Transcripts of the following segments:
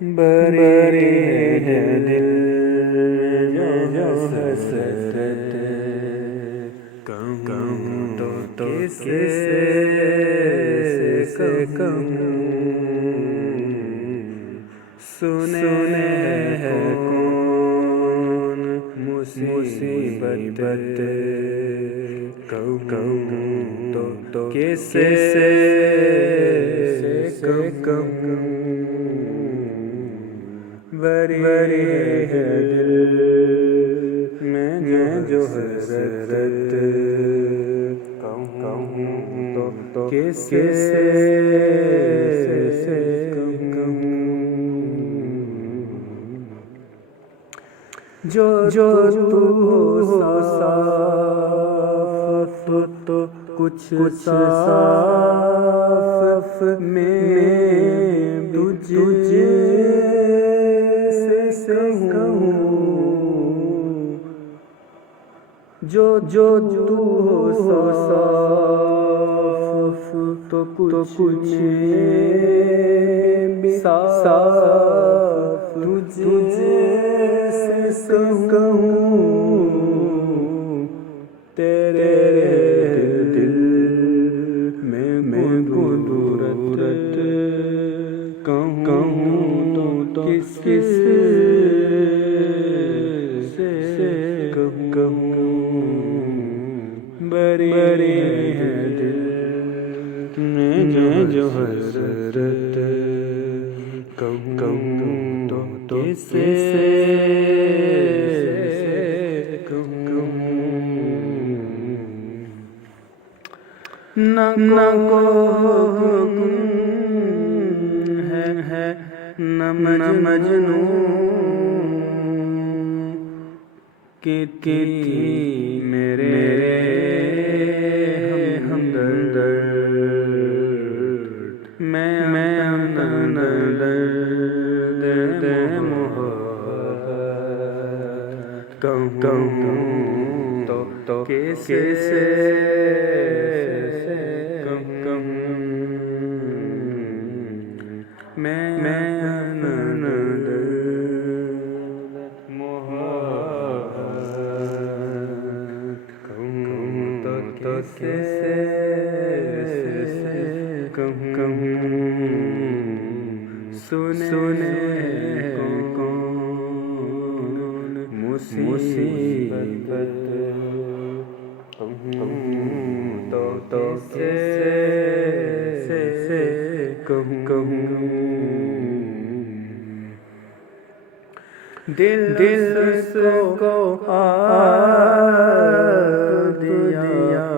بری ہے دل جو حسرت کہوں تو کسے کہوں سنے ہے کون مصیبت کہوں تو کسے کہوں بری ہے دل میں جو حسرت کہوں تو کسے کہوں جو تو صاف تو کچھ صاف میں تجھ سے کہوں جو تو صاف تو کچھ میں صاف تجھ سے کہوں تیرے دل میں قدرت کہوں تو کس سے کہوں بری ہے دل میں جو حسرت کہوں تو کس سے نہ کوئی ہے نہ مجنون کی میرے ہمدرد میں درد محبت کہوں تو کیسے میں درد محبت کہوں تو کیسے کہوں سنے کون مصیبت کہوں تو کیسے کہوں دل کو دیا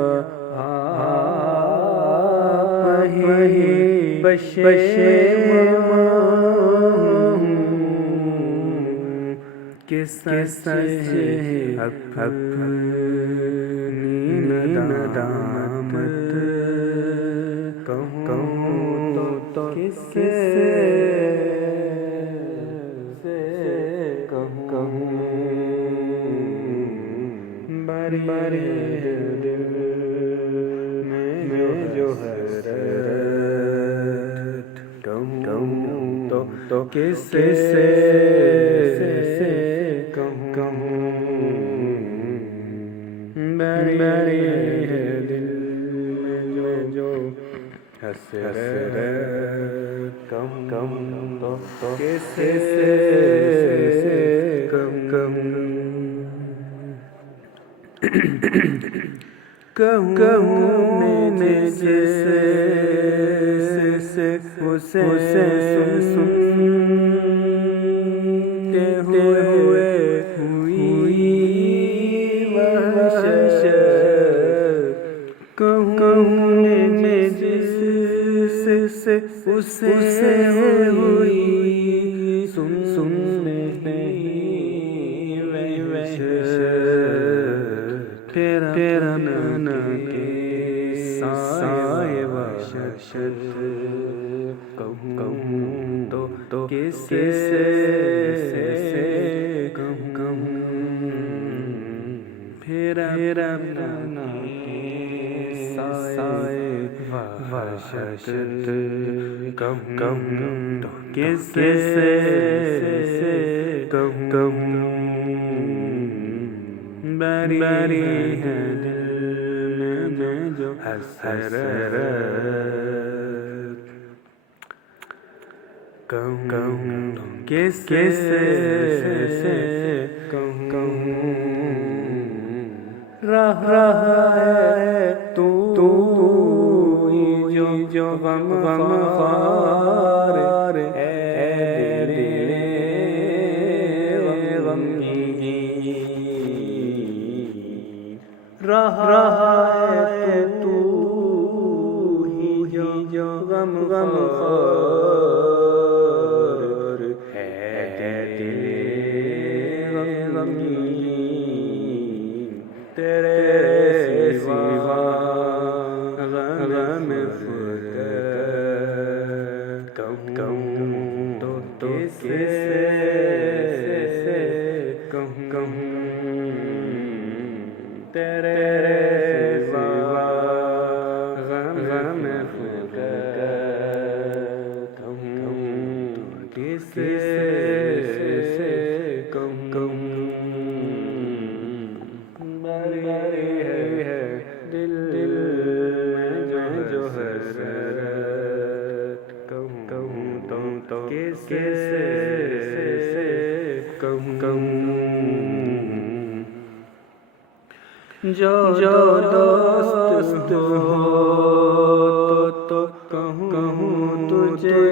وہی کس سے اپنی ندامت کہوں تو کس سے کہوں بری دل میں جو حسرت کہوں تو کس سے کہوں بری دل میں جو حسرت کہوں تو کس سے کہوں میں جیسے اسے سنتے ہوئے ہوئی وحشت کہوں میں جیسے اسے ہوئی سننے تیرا نانا کے سائے وحشت کہوں تو کس سے کہوں تیرا نانا کے سائے وحشت کہوں تو کیسے کہوں بری ہے دل میں جو حسرت کہوں کیسے کہوں رہا ہے تو جو غم خوار ہے دل غمگین رہا ہے تو ہی جو غم خوار ہے دل غمگین تیرے سوا غم فرقت کہوں تو کیسے کہوں تیرے سوا غم فرقت کہوں تو کیسے کہوں دل میں جو حسرت کہوں تو کیسے کہوں جو دوست ہو تو کہوں تجھے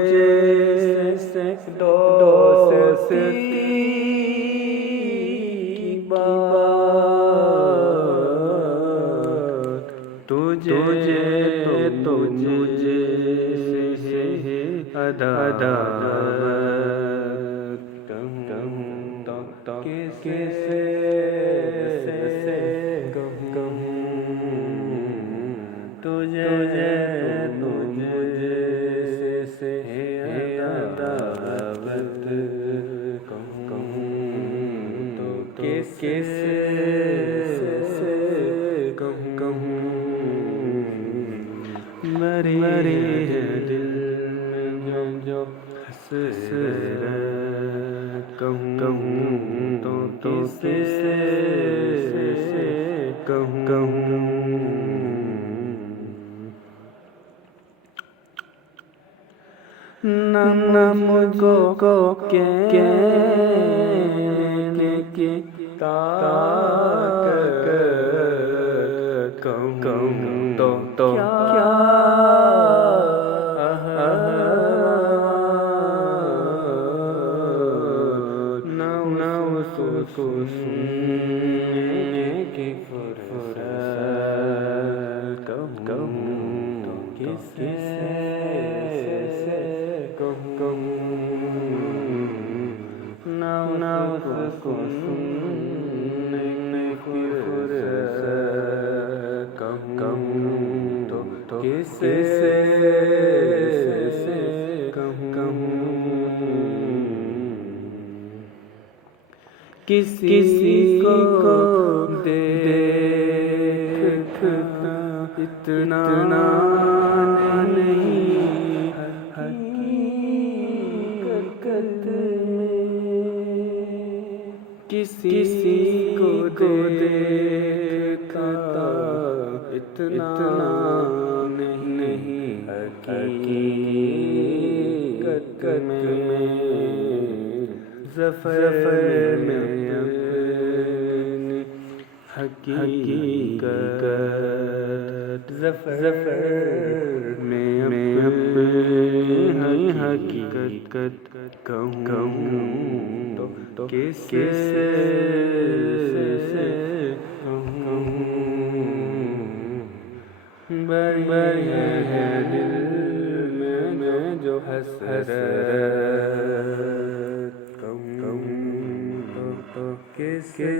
دوستی کی بات تجھے تو مجھے سے عداوت کہوں تو کیسے کہوں تجھے تو مجھے سے عداوت کہوں تو کیسے کہوں مری ہے دل میں جو حسرت کہوں تو کیسے کہوں نہ مجھ کو کہنے کی طاقت کہوں تو کیا نہ اس کو سننے کی فرصت کہوں تو کیسے نہ اس کو سننے کی فرصت کہوں تو کیسے کہوں کسی کو دیکھ اتنا نہیں حقیقت کسی کو دیکھتا اتنا نہیں حقیقت میں ظفر میں اپنی حقیقت ظفر میں اپنی حقیقت کہوں تو کیسے کہوں بری ہے دل میں جو حسرت کہوں تو کیسے